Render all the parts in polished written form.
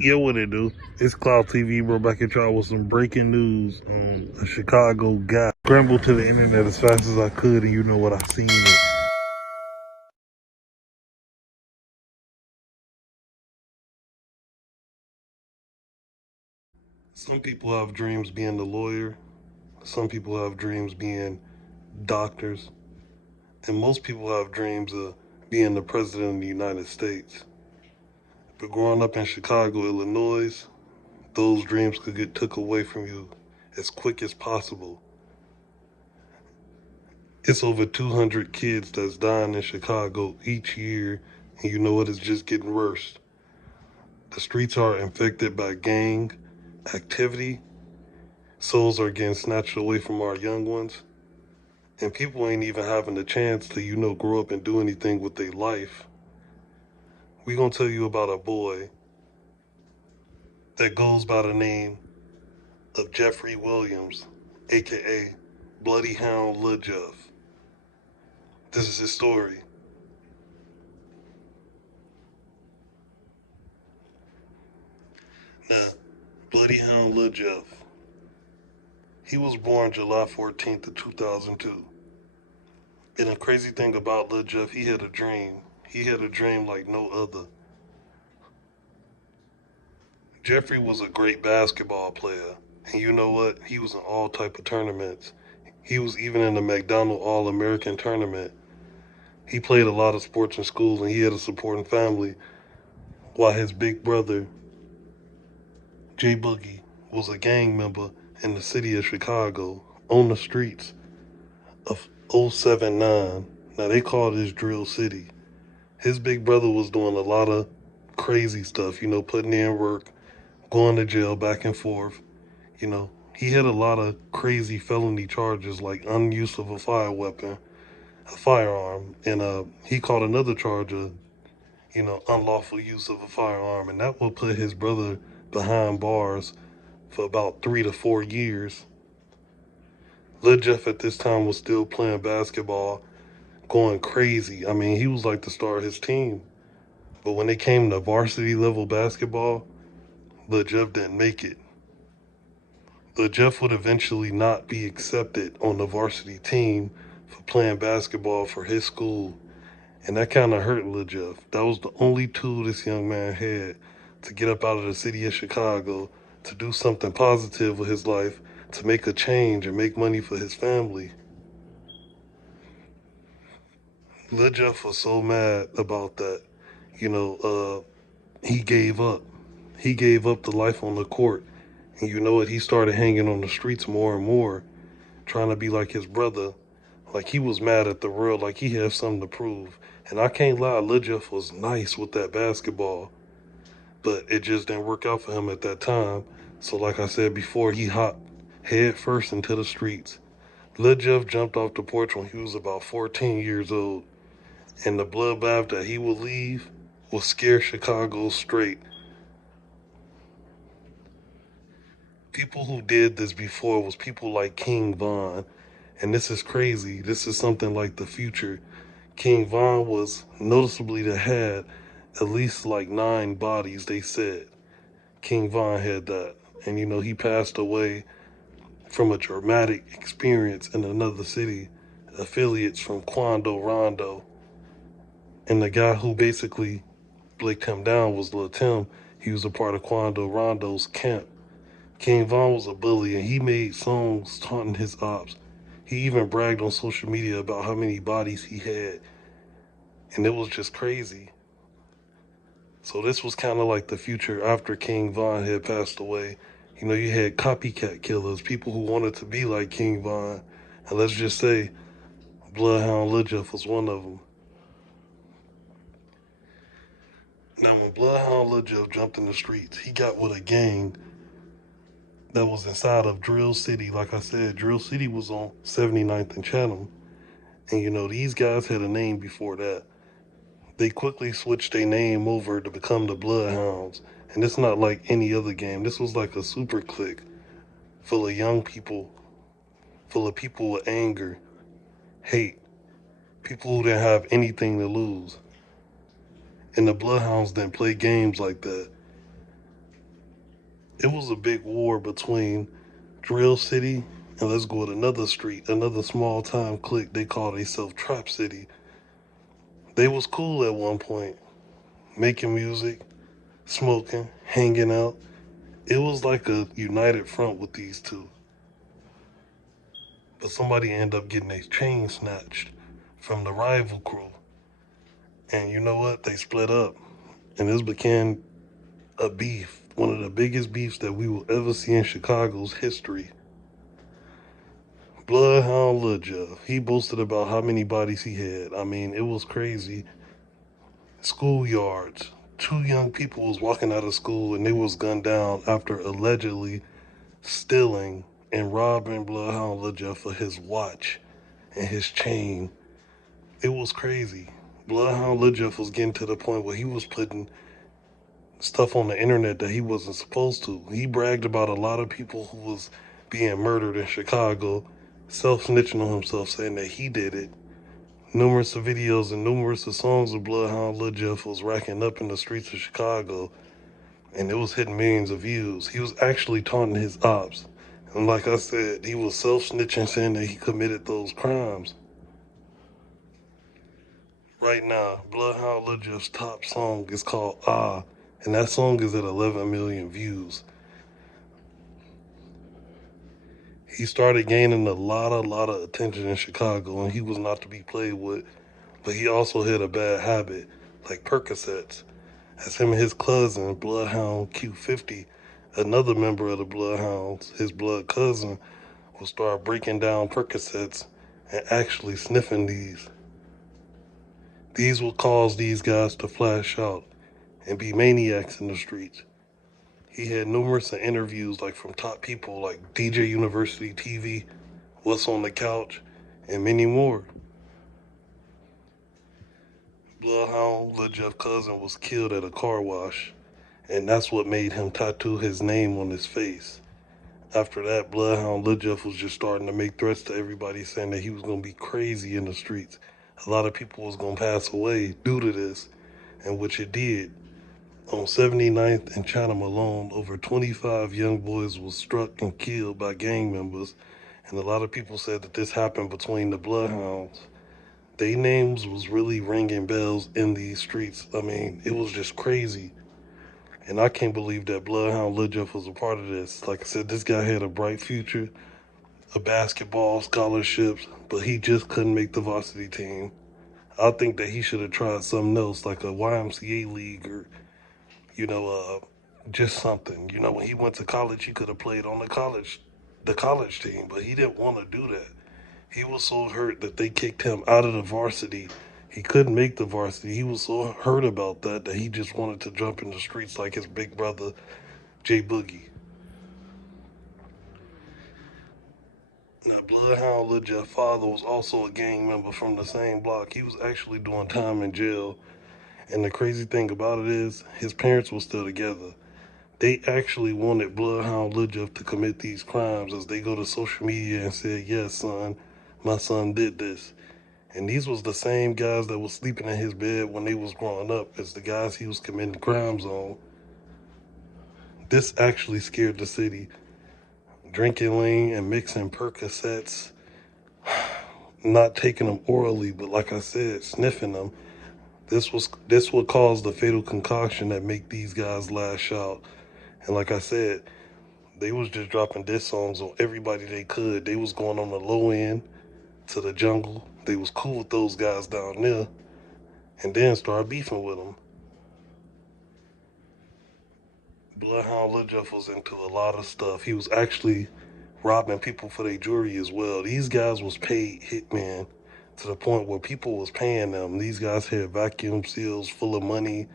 Yo, what it do? It's Cloud TV, bro. Back at y'all with some breaking news on a Chicago guy. Scrambled to the internet as fast as I could, and you know what I seen it. Some people have dreams being a lawyer. Some people have dreams being doctors. And most people have dreams of being the president of the United States. But growing up in Chicago, Illinois, those dreams could get took away from you as quick as possible. It's over 200 kids that's dying in Chicago each year, and you know what? It's just getting worse. The streets are infected by gang activity. Souls are getting snatched away from our young ones, and people ain't even having the chance to, grow up and do anything with their life. We gonna tell you about a boy that goes by the name of Jeffrey Williams, aka Bloodhound Lil Jeff. This is his story. Now, Bloodhound Lil Jeff. He was born July 14th of 2002. And the crazy thing about Lil Jeff, he had a dream. He had a dream like no other. Jeffrey was a great basketball player. And you know what? He was in all type of tournaments. He was even in the McDonald All-American tournament. He played a lot of sports in school and he had a supporting family. While his big brother, J Boogie, was a gang member in the city of Chicago on the streets of 079. Now they call this Drill City. His big brother was doing a lot of crazy stuff, putting in work, going to jail back and forth. He had a lot of crazy felony charges like unuse of a firearm, and he caught another charge of, unlawful use of a firearm, and that will put his brother behind bars for about 3 to 4 years. Lil Jeff at this time was still playing basketball, going crazy. I mean, he was like the star of his team. But when it came to varsity level basketball, Lil Jeff didn't make it. Lil Jeff would eventually not be accepted on the varsity team for playing basketball for his school. And that kind of hurt Lil Jeff. That was the only tool this young man had to get up out of the city of Chicago, to do something positive with his life, to make a change and make money for his family. Lil Jeff was so mad about that. He gave up. He gave up the life on the court. And you know what? He started hanging on the streets more and more, trying to be like his brother. Like he was mad at the world, like he had something to prove. And I can't lie, Lil Jeff was nice with that basketball, but it just didn't work out for him at that time. So like I said before, he hopped head first into the streets. Lil Jeff jumped off the porch when he was about 14 years old, and the bloodbath that he would leave will scare Chicago straight. People who did this before was people like King Von, and this is crazy. This is something like the future. King Von was noticeably the had at least like 9 bodies, they said. King Von had that. And he passed away from a traumatic experience in another city, affiliates from Quando Rondo. And the guy who basically blicked him down was Lil Tim. He was a part of Quando Rondo's camp. King Von was a bully and he made songs taunting his ops. He even bragged on social media about how many bodies he had. And it was just crazy. So this was kind of like the future after King Von had passed away. You had copycat killers, people who wanted to be like King Von. And let's just say Bloodhound Lil Jeff was one of them. Now when Bloodhound Lil Jeff jumped in the streets, he got with a gang that was inside of Drill City. Like I said, Drill City was on 79th and Chatham. And these guys had a name before that. They quickly switched their name over to become the Bloodhounds. And it's not like any other game. This was like a super clique full of young people, full of people with anger, hate, people who didn't have anything to lose. And the Bloodhounds didn't play games like that. was a big war between Drill City and let's go to another street, another small time clique. They called themselves Trap City. They was cool at one point, making music, smoking, hanging out. It was like a united front with these two. But somebody ended up getting their chain snatched from the rival crew. And you know what? They split up. And this became a beef, one of the biggest beefs that we will ever see in Chicago's history. Bloodhound Lil Jeff, he boasted about how many bodies he had. I mean, it was crazy. Schoolyards. Two young people was walking out of school and they was gunned down after allegedly stealing and robbing Bloodhound Lil Jeff for his watch and his chain. It was crazy. Bloodhound Lil Jeff was getting to the point where he was putting stuff on the internet that he wasn't supposed to. He bragged about a lot of people who was being murdered in Chicago, self-snitching on himself, saying that he did it. Numerous of videos and numerous of songs of Bloodhound Lil Jeff was racking up in the streets of Chicago, and it was hitting millions of views. He was actually taunting his ops. And like I said, he was self-snitching, saying that he committed those crimes. Right now, Bloodhound Lil Jeff's top song is called Ah, and that song is at 11 million views. He started gaining a lot of attention in Chicago, and he was not to be played with. But he also had a bad habit, like Percocets. As him and his cousin, Bloodhound Q50, another member of the Bloodhounds, his blood cousin, will start breaking down Percocets and actually sniffing these. These will cause these guys to flash out and be maniacs in the streets. He had numerous interviews like from top people like DJ University TV, What's on the Couch, and many more. Bloodhound Lil Jeff cousin was killed at a car wash, and that's what made him tattoo his name on his face. After that, Bloodhound Lil Jeff was just starting to make threats to everybody, saying that he was going to be crazy in the streets. A lot of people was going to pass away due to this, and which it did. On 79th and Chatham alone, over 25 young boys was struck and killed by gang members, and a lot of people said that this happened between the Bloodhounds. Their names was really ringing bells in these streets. I mean, it was just crazy. And I can't believe that Bloodhound Lil Jeff was a part of this. Like I said, this guy had a bright future, a basketball scholarships, but he just couldn't make the varsity team. I think that he should have tried something else, like a YMCA league or, you know, just something. You know, when he went to college, he could have played on the college team, but he didn't want to do that. He was so hurt that they kicked him out of the varsity. He couldn't make the varsity. He was so hurt about that that he just wanted to jump in the streets like his big brother, Jay Boogie. Now, Bloodhound Lil Jeff's father was also a gang member from the same block. He was actually doing time in jail. And the crazy thing about it is, his parents were still together. They actually wanted Bloodhound Lil Jeff to commit these crimes as they go to social media and said, yes, son, my son did this. And these was the same guys that was sleeping in his bed when they was growing up as the guys he was committing crimes on. This actually scared the city. Drinking lean and mixing Percocets, not taking them orally, but like I said, sniffing them. This would cause the fatal concoction that make these guys lash out. And like I said, they was just dropping diss songs on everybody they could. They was going on the low end to the jungle. They was cool with those guys down there, and then started beefing with them. Bloodhound Lil Jeff was into a lot of stuff. He was actually robbing people for their jewelry as well. These guys was paid hitmen to the point where people was paying them. These guys had vacuum seals full of money,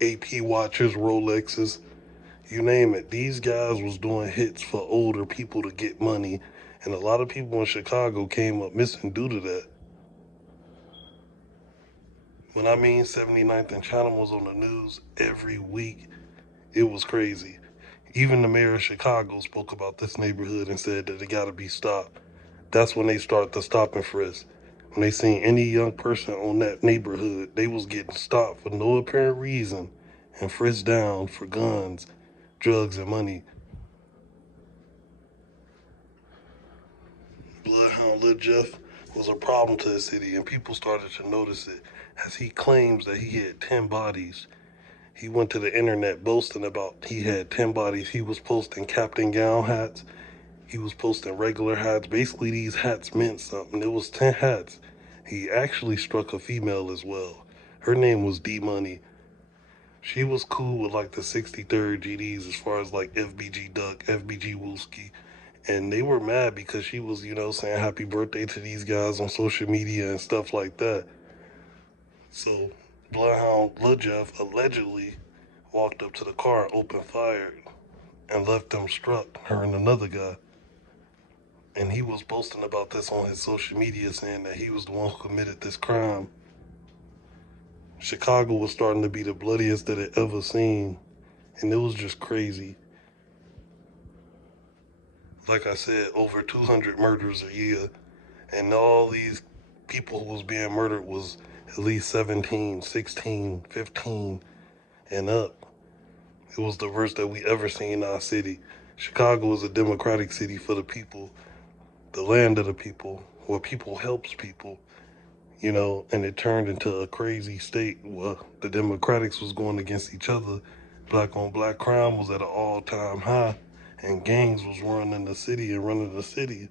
AP watches, Rolexes, you name it. These guys was doing hits for older people to get money, and a lot of people in Chicago came up missing due to that. When I mean 79th and China was on the news every week, it was crazy. Even the mayor of Chicago spoke about this neighborhood and said that it gotta be stopped. That's when they start the stop and frisk. When they seen any young person on that neighborhood, they was getting stopped for no apparent reason and frisked down for guns, drugs, and money. Bloodhound Lil Jeff was a problem to the city, and people started to notice it as he claims that he had 10 bodies. He went to the internet boasting about he had 10 bodies. He was posting Captain Gown hats. He was posting regular hats. Basically, these hats meant something. It was 10 hats. He actually struck a female as well. Her name was D Money. She was cool with like the 63rd GDs as far as like FBG Duck, FBG Wooski. And they were mad because she was, saying happy birthday to these guys on social media and stuff like that. So Bloodhound Lil Jeff allegedly walked up to the car, opened fire, and left them struck, her and another guy. And he was boasting about this on his social media, saying that he was the one who committed this crime. Chicago was starting to be the bloodiest that it ever seen, and it was just crazy. Like I said, over 200 murders a year, and all these people who was being murdered was at least 17, 16, 15, and up. It was the worst that we ever seen in our city. Chicago is a democratic city for the people, the land of the people, where people helps people, and it turned into a crazy state where the Democrats was going against each other. Black on black crime was at an all-time high, and gangs was running the city and running the city.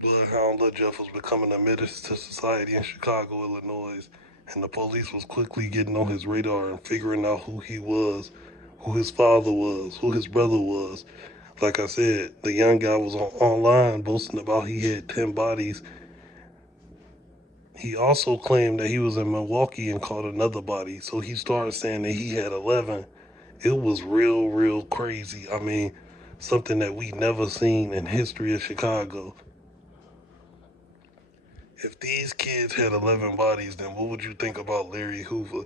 Bloodhound Lil Jeff was becoming a menace to society in Chicago, Illinois, and the police was quickly getting on his radar and figuring out who he was, who his father was, who his brother was. Like I said, the young guy was online boasting about he had 10 bodies. He also claimed that he was in Milwaukee and caught another body, so he started saying that he had 11. It was real, real crazy. I mean, something that we never seen in history of Chicago. If these kids had 11 bodies, then what would you think about Larry Hoover,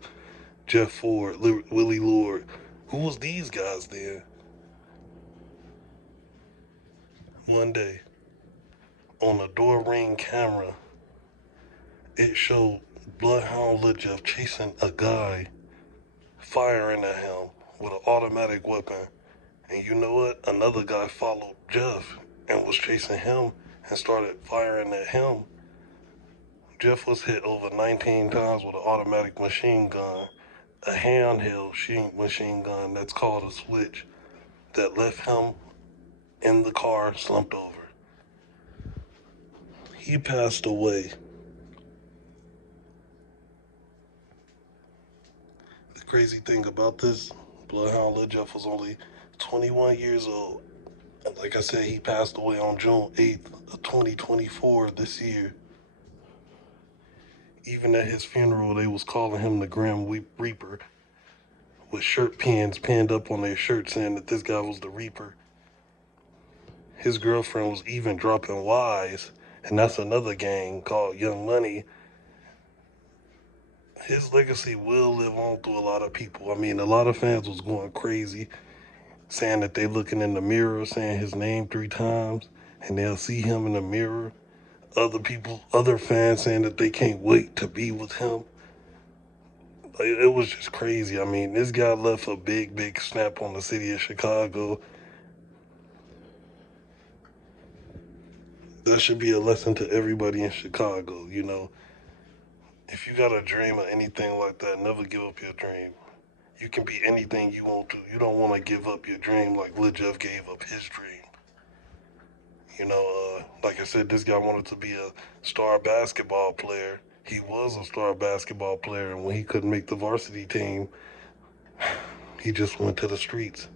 Jeff Ford, Willie Lord? Who was these guys then? One day, on a door ring camera, it showed Bloodhound Lil Jeff chasing a guy, firing at him with an automatic weapon. And you know what? Another guy followed Jeff and was chasing him and started firing at him. Jeff was hit over 19 times with an automatic machine gun, a handheld machine gun that's called a switch, that left him in the car slumped over. He passed away. The crazy thing about this, Bloodhound Lil Jeff was only 21 years old. And like I said, he passed away on June 8th of 2024 this year. Even at his funeral, they was calling him the Grim Reaper, with shirt pins pinned up on their shirt saying that this guy was the Reaper. His girlfriend was even dropping Wise, and that's another gang called Young Money. His legacy will live on through a lot of people. I mean, a lot of fans was going crazy, saying that they looking in the mirror, saying his name 3 times, and they'll see him in the mirror. Other fans saying that they can't wait to be with him. Like, it was just crazy. I mean, this guy left a big, big snap on the city of Chicago. That should be a lesson to everybody in Chicago, If you got a dream or anything like that, never give up your dream. You can be anything you want to. You don't want to give up your dream like Lil Jeff gave up his dream. Like I said, this guy wanted to be a star basketball player. He was a star basketball player, and when he couldn't make the varsity team, he just went to the streets.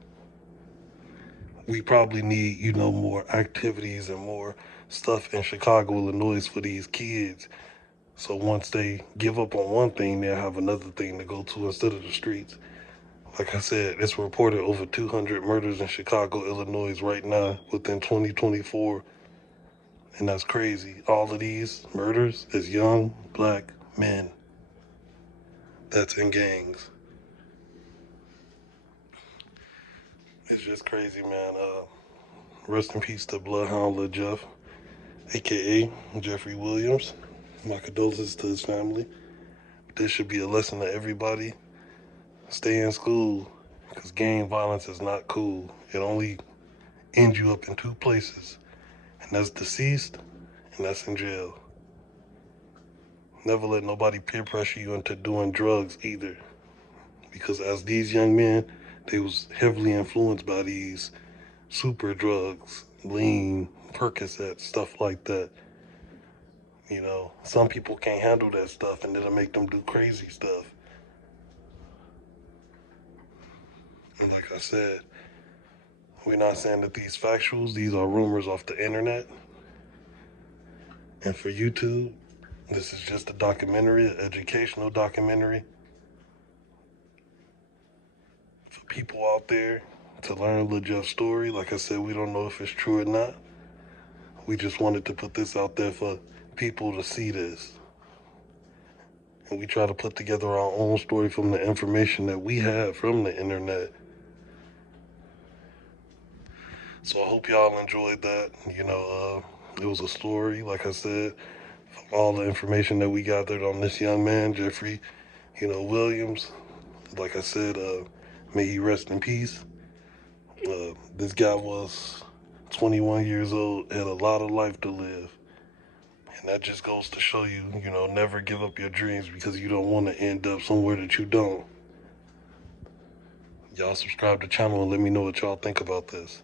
We probably need, more activities and more stuff in Chicago, Illinois for these kids. So once they give up on one thing, they'll have another thing to go to instead of the streets. Like I said, it's reported over 200 murders in Chicago, Illinois right now within 2024. And that's crazy. All of these murders is young black men that's in gangs. It's just crazy, man. Rest in peace to Bloodhound Lil Jeff, aka Jeffrey Williams. My condolences to his family. This should be a lesson to everybody. Stay in school, because gang violence is not cool. It only ends you up in two places, and that's deceased, and that's in jail. Never let nobody peer pressure you into doing drugs either, because as these young men, they was heavily influenced by these super drugs, lean, Percocet, stuff like that. Some people can't handle that stuff, and it'll make them do crazy stuff. And like I said, we're not saying that these factuals, these are rumors off the internet. And for YouTube, this is just a documentary, an educational documentary for people out there to learn LaJeff's story. Like I said, we don't know if it's true or not. We just wanted to put this out there for people to see this. And we try to put together our own story from the information that we have from the internet. So I hope y'all enjoyed that. It was a story, like I said, from all the information that we gathered on this young man, Jeffrey, Williams. Like I said, may he rest in peace. This guy was 21 years old, had a lot of life to live. And that just goes to show you, never give up your dreams because you don't want to end up somewhere that you don't. Y'all subscribe to the channel and let me know what y'all think about this.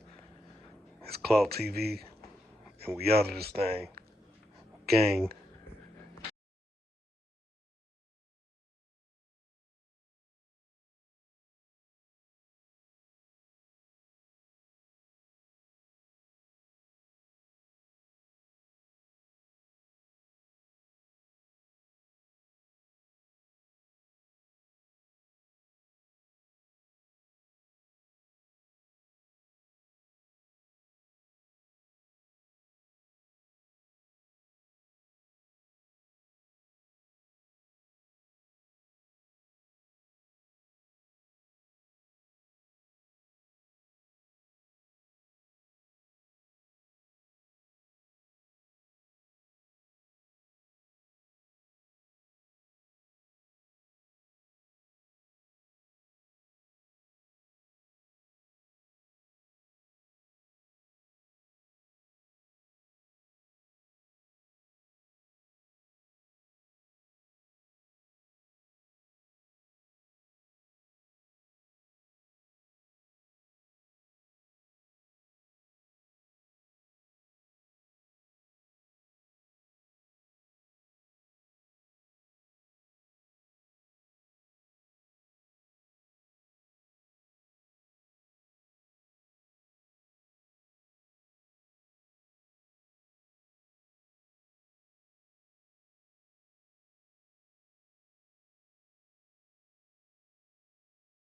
It's Cloud TV, and we out of this thing. Gang.